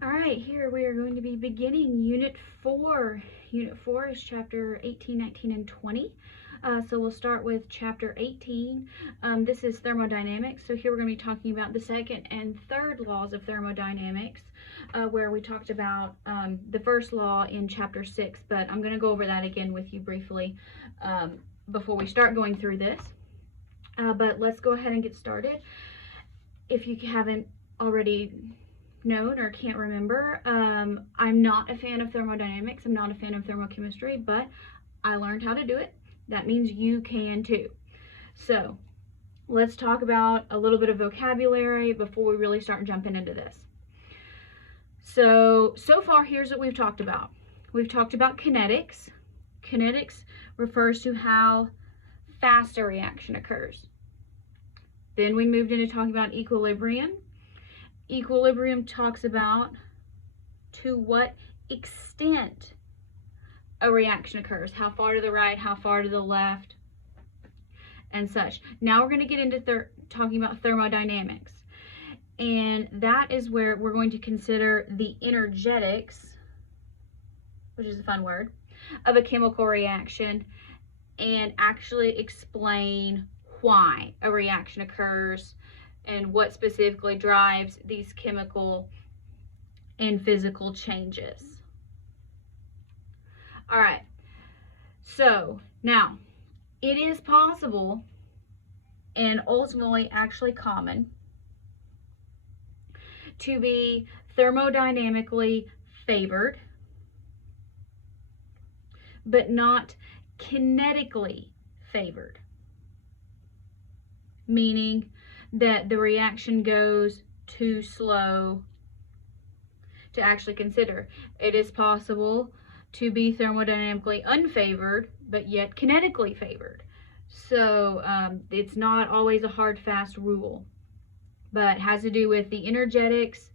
All right, here we are going to be beginning Unit 4. Unit 4 is Chapter 18, 19, and 20. So we'll start with Chapter 18. This is Thermodynamics. So here we're going to be talking about the second and third laws of thermodynamics, where we talked about the first law in Chapter 6. But I'm going to go over that again with you briefly before we start going through this. But let's go ahead and get started. If you haven't already known or can't remember, I'm not a fan of thermodynamics. I'm not a fan of thermochemistry, but I learned how to do it. That means you can too. So let's talk about a little bit of vocabulary before we really start jumping into this. So far, here's what we've talked about. We've talked about kinetics. Kinetics refers to how fast a reaction occurs. Then we moved into talking about equilibrium. Equilibrium talks about to what extent a reaction occurs, how far to the right, how far to the left, and such. Now we're going to get into talking about thermodynamics, and that is where we're going to consider the energetics, which is a fun word, of a chemical reaction, and actually explain why a reaction occurs and what specifically drives these chemical and physical changes. All right, so now it is possible and ultimately actually common to be thermodynamically favored, but not kinetically favored, meaning that the reaction goes too slow to actually consider. It is possible to be thermodynamically unfavored, but yet kinetically favored. So it's not always a hard, fast rule, but has to do with the energetics,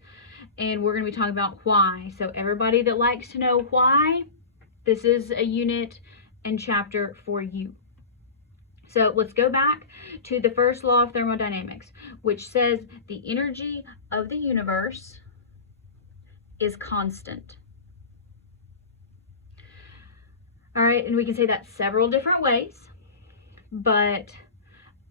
and we're going to be talking about why. So everybody that likes to know why, this is a unit and chapter for you. So let's go back to the first law of thermodynamics, which says the energy of the universe is constant. All right, and we can say that several different ways, but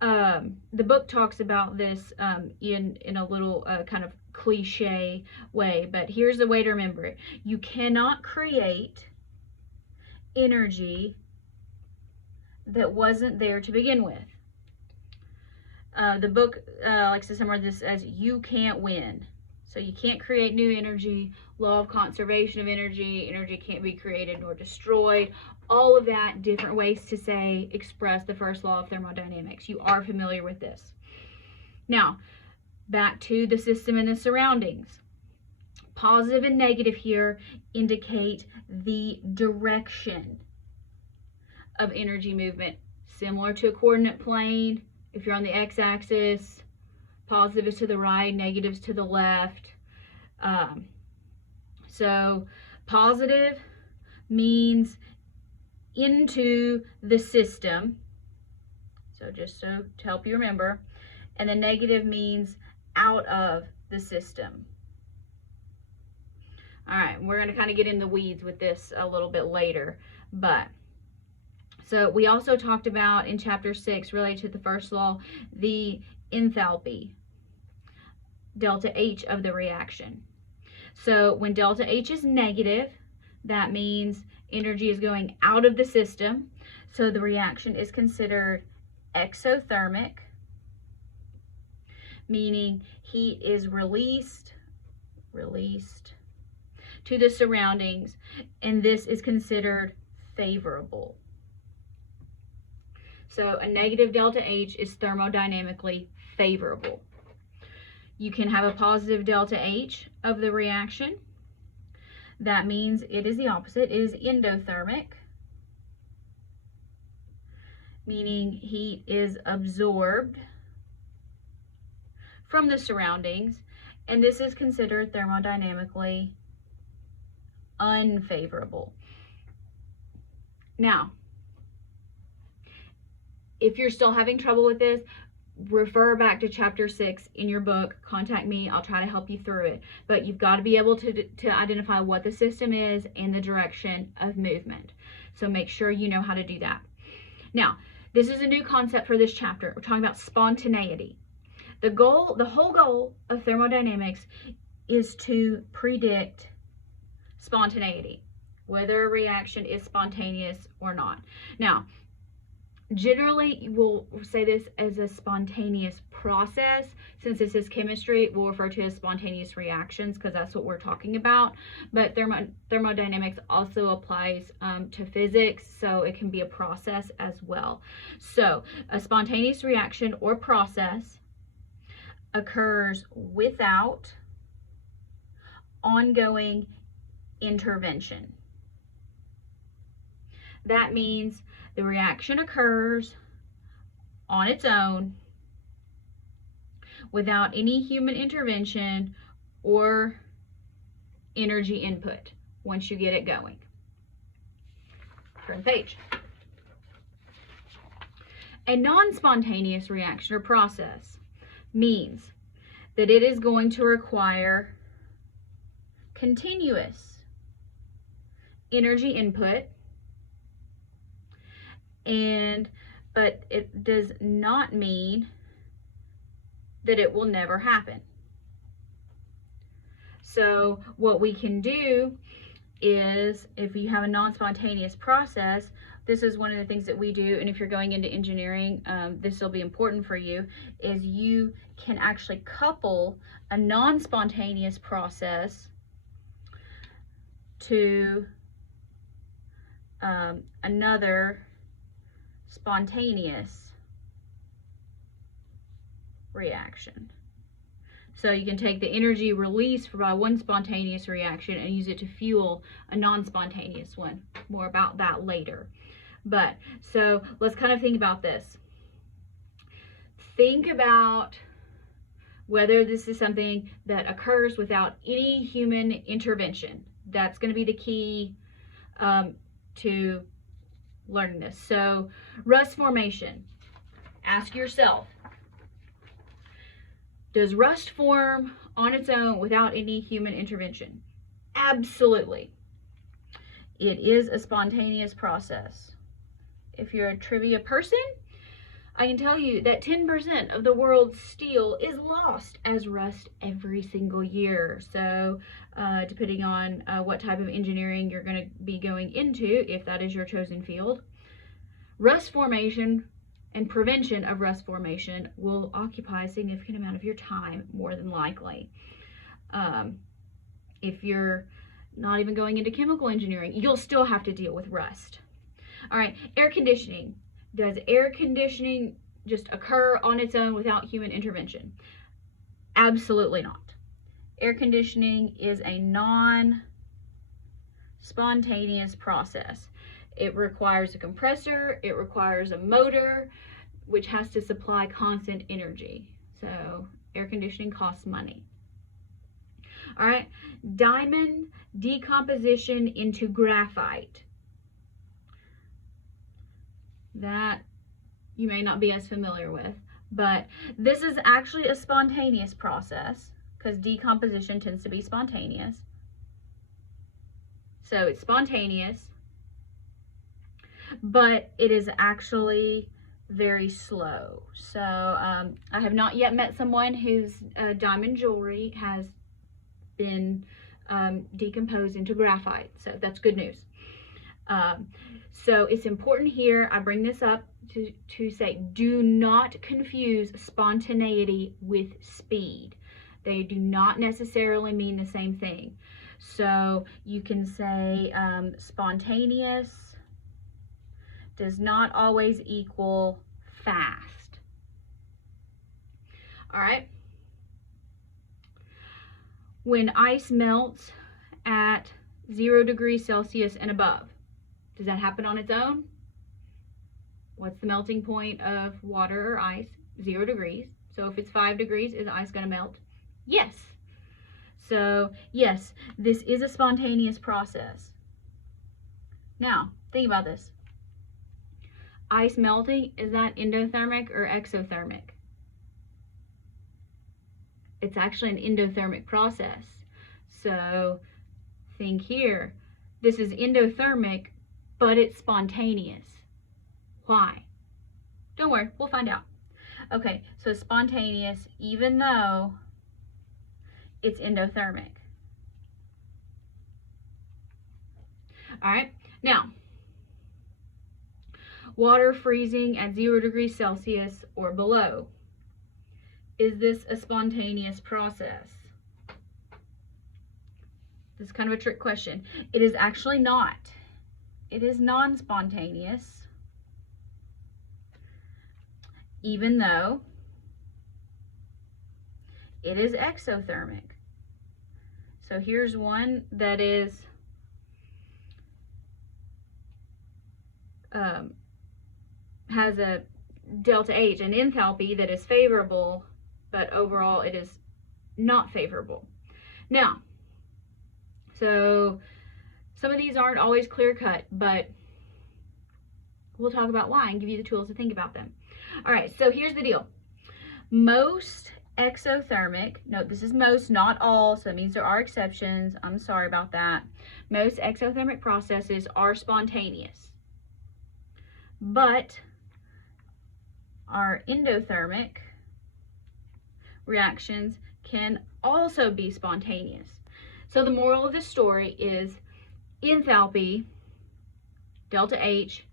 the book talks about this in a little kind of cliche way, but here's the way to remember it. You cannot create energy that wasn't there to begin with. The book likes to summarize this as you can't win. So you can't create new energy, law of conservation of energy, energy can't be created nor destroyed, all of that, different ways to say, express the first law of thermodynamics. You are familiar with this. Now, back to the system and the surroundings. Positive and negative here indicate the direction of energy movement, similar to a coordinate plane. If you're on the x-axis, positive is to the right, negatives to the left. So positive means into the system, so just so to help you remember, and the negative means out of the system. All right, we're going to kind of get in the weeds with this a little bit later, but so we also talked about in chapter 6, related to the first law, the enthalpy, delta H of the reaction. So when delta H is negative, that means energy is going out of the system. So the reaction is considered exothermic, meaning heat is released to the surroundings, and this is considered favorable. So a negative delta H is thermodynamically favorable. You can have a positive delta H of the reaction. That means it is the opposite. It is endothermic, meaning heat is absorbed from the surroundings, and this is considered thermodynamically unfavorable. Now, if you're still having trouble with this, refer back to chapter 6 in your book. Contact me. I'll try to help you through it. But you've got to be able to identify what the system is and the direction of movement. So make sure you know how to do that. Now, this is a new concept for this chapter. We're talking about spontaneity. The whole goal of thermodynamics is to predict spontaneity, whether a reaction is spontaneous or not. Now, generally, we'll say this as a spontaneous process. Since this is chemistry, we'll refer to it as spontaneous reactions because that's what we're talking about. But thermodynamics also applies to physics, so it can be a process as well. So a spontaneous reaction or process occurs without ongoing intervention. That means the reaction occurs on its own without any human intervention or energy input once you get it going. Turn the page. A non-spontaneous reaction or process means that it is going to require continuous energy input, but it does not mean that it will never happen. So what we can do is, if you have a non-spontaneous process, this is one of the things that we do, and if you're going into engineering, this will be important for you, is you can actually couple a non-spontaneous process to another spontaneous reaction. So you can take the energy released by one spontaneous reaction and use it to fuel a non-spontaneous one. More about that later. But so let's kind of think about this. Think about whether this is something that occurs without any human intervention. That's going to be the key to learning this. So rust formation. Ask yourself, does rust form on its own without any human intervention? Absolutely. It is a spontaneous process. If you're a trivia person, I can tell you that 10% of the world's steel is lost as rust every single year. So depending on what type of engineering you're going to be going into, if that is your chosen field, rust formation and prevention of rust formation will occupy a significant amount of your time, more than likely. If you're not even going into chemical engineering, you'll still have to deal with rust. All right, air conditioning. Does air conditioning just occur on its own without human intervention? Absolutely not. Air conditioning is a non-spontaneous process. It requires a compressor, it requires a motor, which has to supply constant energy. So air conditioning costs money. All right, diamond decomposition into graphite. That you may not be as familiar with, but this is actually a spontaneous process because decomposition tends to be spontaneous. So it's spontaneous, but it is actually very slow. So I have not yet met someone whose diamond jewelry has been decomposed into graphite. So that's good news. So it's important here, I bring this up to say, do not confuse spontaneity with speed. They do not necessarily mean the same thing. So you can say spontaneous does not always equal fast. All right. When ice melts at 0 degrees Celsius and above, does that happen on its own? What's the melting point of water or ice? 0 degrees. So if it's 5 degrees, is the ice going to melt? Yes. So yes, this is a spontaneous process. Now, think about this. Ice melting, is that endothermic or exothermic? It's actually an endothermic process. So think here, this is endothermic, but it's spontaneous. Why? Don't worry, we'll find out. Okay, so spontaneous even though it's endothermic. All right, now, water freezing at 0 degrees Celsius or below. Is this a spontaneous process? This is kind of a trick question. It is actually not. It is non-spontaneous, even though it is exothermic. So here's one that is has a delta H, an enthalpy that is favorable, but overall it is not favorable. Now, so some of these aren't always clear cut, but we'll talk about why and give you the tools to think about them. All right, so here's the deal. Most exothermic, note this is most, not all, so that means there are exceptions. I'm sorry about that. Most exothermic processes are spontaneous, but our endothermic reactions can also be spontaneous. So the moral of the story is enthalpy, delta H,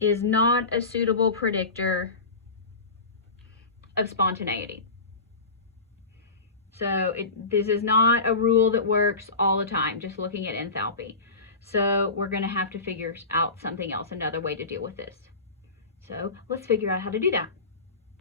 is not a suitable predictor of spontaneity. So this is not a rule that works all the time, just looking at enthalpy. So we're going to have to figure out something else, another way to deal with this. So let's figure out how to do that.